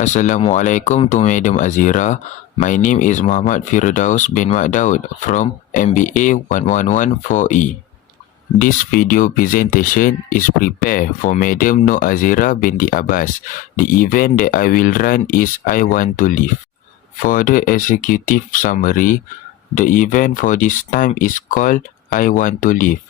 Assalamualaikum to Madam Azira. My name is Muhammad Firdaus bin Ma'daud from MBA 1114E. This video presentation is prepared for Madam Nur Azira binti Abbas. The event that I will run is I Want to Live. For the executive summary, the event for this time is called I Want to Live.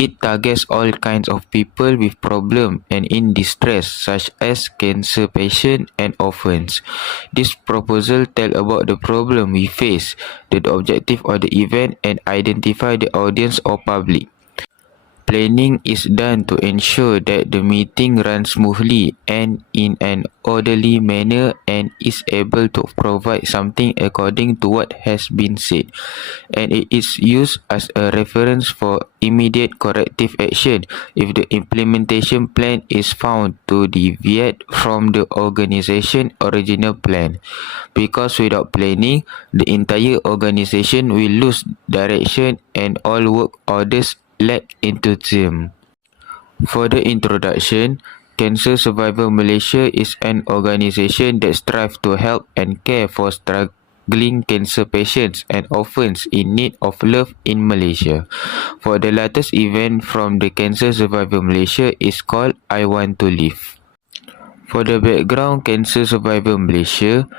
It targets all kinds of people with problem and in distress, such as cancer patient and orphans. This proposal tell about the problem we face, the objective of the event, and identify the audience or public. Planning is done to ensure that the meeting runs smoothly and in an orderly manner and is able to provide something according to what has been said, and it is used as a reference for immediate corrective action if the implementation plan is found to deviate from the organization's original plan. Because without planning, the entire organization will lose direction and all work orders lack enthusiasm. For the introduction, Cancer Survivor Malaysia is an organisation that strives to help and care for struggling cancer patients and orphans in need of love in Malaysia. For the latest event from the Cancer Survivor Malaysia is called I Want to Live. For the background, Cancer Survivor Malaysia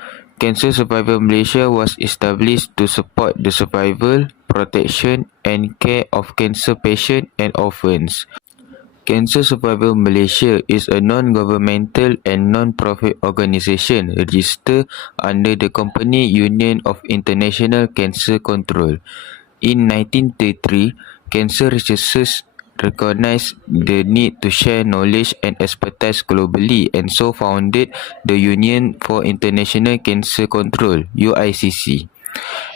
was established to support the survival, protection and care of cancer patients and orphans. Cancer Survivor Malaysia is a non-governmental and non-profit organisation registered under the Company Union of International Cancer Control. In 1933, cancer researchers recognized the need to share knowledge and expertise globally and so founded the Union for International Cancer Control (UICC).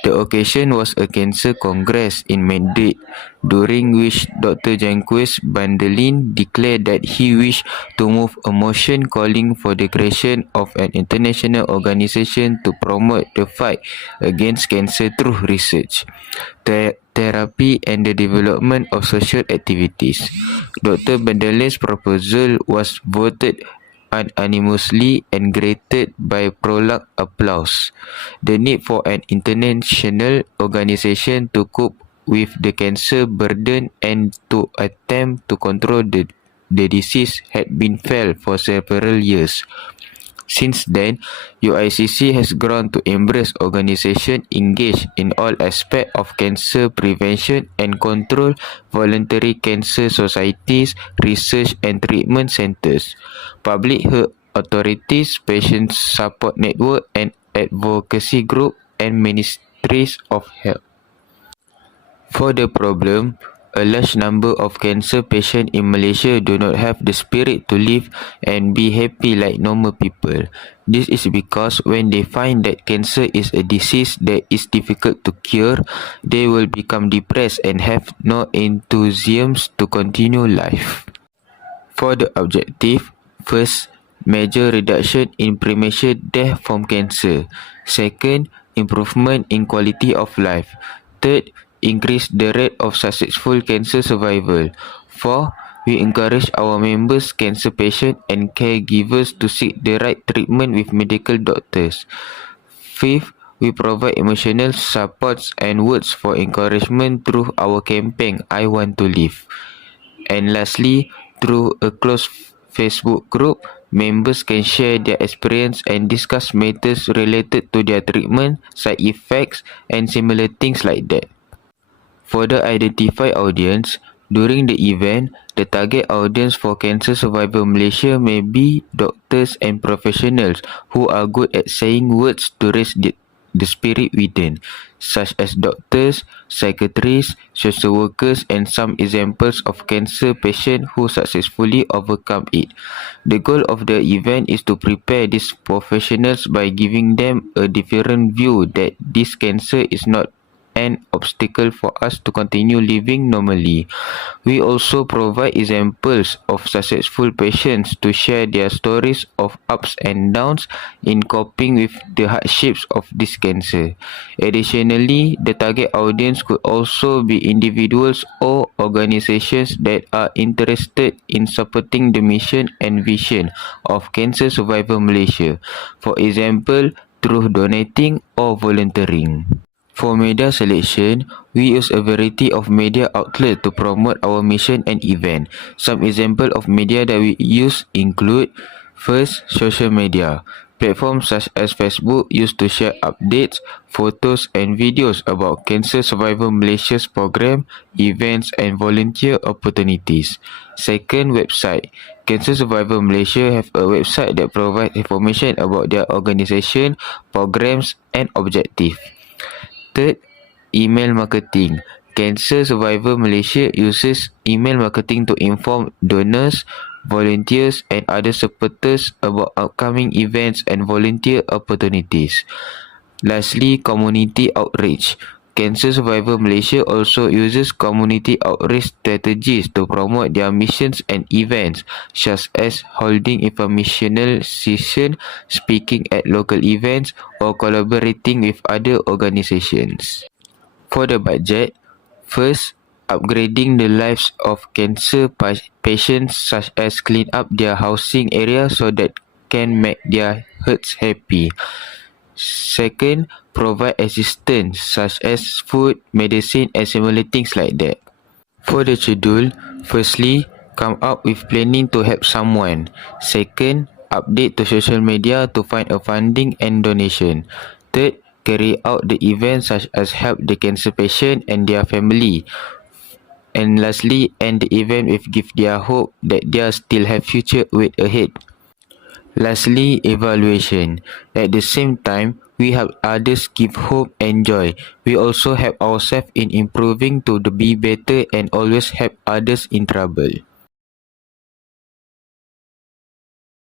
The occasion was a cancer congress in Madrid, during which Dr. Janquis Bandelin declared that he wished to move a motion calling for the creation of an international organization to promote the fight against cancer through research, therapy and the development of social activities. Dr. Bandelin's proposal was voted unanimously and greeted by prolonged applause. The need for an international organization to cope with the cancer burden and to attempt to control the disease had been felt for several years. Since then, UICC has grown to embrace organizations engaged in all aspects of cancer prevention and control, voluntary cancer societies, research and treatment centers, public health authorities, patient support network and advocacy group, and ministries of health. For the problem, a large number of cancer patients in Malaysia do not have the spirit to live and be happy like normal people. This is because when they find that cancer is a disease that is difficult to cure, they will become depressed and have no enthusiasm to continue life. For the objective, first, major reduction in premature death from cancer. Second, improvement in quality of life. Third, increase the rate of successful cancer survival. 4. We encourage our members, cancer patients and caregivers to seek the right treatment with medical doctors. 5. We provide emotional supports and words for encouragement through our campaign, I Want to Live. And lastly, through a closed Facebook group, members can share their experience and discuss matters related to their treatment, side effects and similar things like that. For the identified audience, during the event, the target audience for Cancer Survivor Malaysia may be doctors and professionals who are good at saying words to raise the spirit within, such as doctors, psychiatrists, social workers and some examples of cancer patients who successfully overcome it. The goal of the event is to prepare these professionals by giving them a different view that this cancer is not an obstacle for us to continue living normally. We also provide examples of successful patients to share their stories of ups and downs in coping with the hardships of this cancer. Additionally, the target audience could also be individuals or organizations that are interested in supporting the mission and vision of Cancer Survivor Malaysia, for example, through donating or volunteering. For media selection, we use a variety of media outlets to promote our mission and event. Some examples of media that we use include: first, social media. Platforms such as Facebook used to share updates, photos and videos about Cancer Survivor Malaysia's program, events and volunteer opportunities. Second, website. Cancer Survivor Malaysia have a website that provides information about their organisation, programs and objectives. Third, email marketing. Cancer Survivor Malaysia uses email marketing to inform donors, volunteers and other supporters about upcoming events and volunteer opportunities. Lastly, community outreach. Cancer Survivor Malaysia also uses community outreach strategies to promote their missions and events, such as holding informational sessions, speaking at local events, or collaborating with other organizations. For the budget, first, upgrading the lives of cancer patients, such as clean up their housing area so that can make their hearts happy. Second, provide assistance such as food, medicine and similar things like that. For the schedule, firstly, come up with planning to help someone. Second, update to social media to find a funding and donation. Third, carry out the events such as help the cancer patient and their family. And lastly, end the event with give their hope that they still have future with ahead. Lastly, evaluation. At the same time, we help others give hope and joy. We also help ourselves in improving to be better and always help others in trouble.